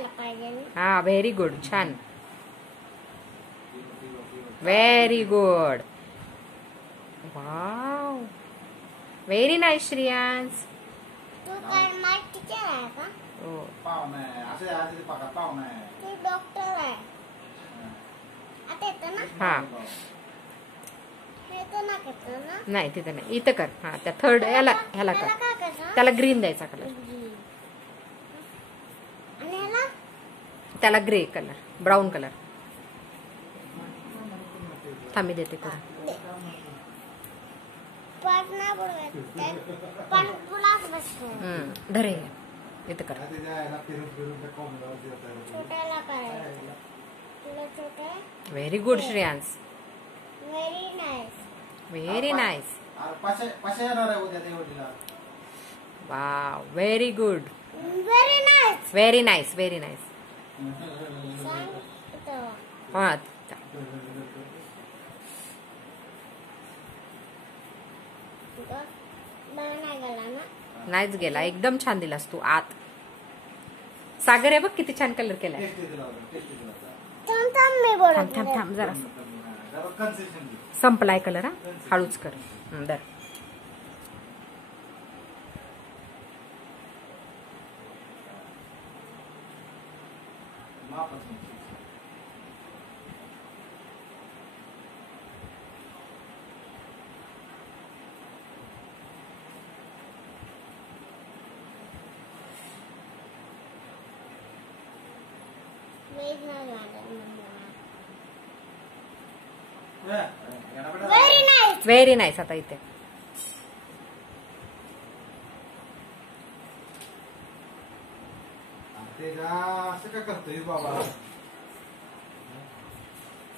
यायला पाहिजे ना. हा व्हेरी गुड, छान, very good, wow, very nice Shreyansh. तू काय माझी टीचर आहे का? हो. तू डॉक्टर आहे. आता येतं ना? हा हे तर ना घेतं ना? नाही तिथे नाही, इथं कर. हा त्या थर्ड ह्याला ह्याला त्याला कर, काय करायचं? त्याला ग्रीन द्यायचा कलर, आणि ह्याला? त्याला ग्रे कलर, ब्राऊन कलर. थांबी देते करून. पाच नाही बोलवायचं. पण तुलाच बसतो. धरे इथं कर. छोट्याला करायचं. तुला छोटा? Very good Shreyansh, very nice. Very nice, wow, very good, very nice. Very nice, very nice. सांग इथं. हा बाहेर नाही गेला ना? नाहीच गेला, एकदम छान दिलास तू आत. सागर आहे बघ किती छान कलर केलाय. थांब थांब मी थांब बोलत थांब नाही. थांब जरा, संपलाय कलर. हा हळूच कर. दर वेज नाही लागत मला. Very nice. Very nice. आता इथे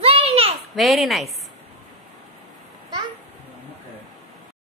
व्हेरी नाईस. Very nice.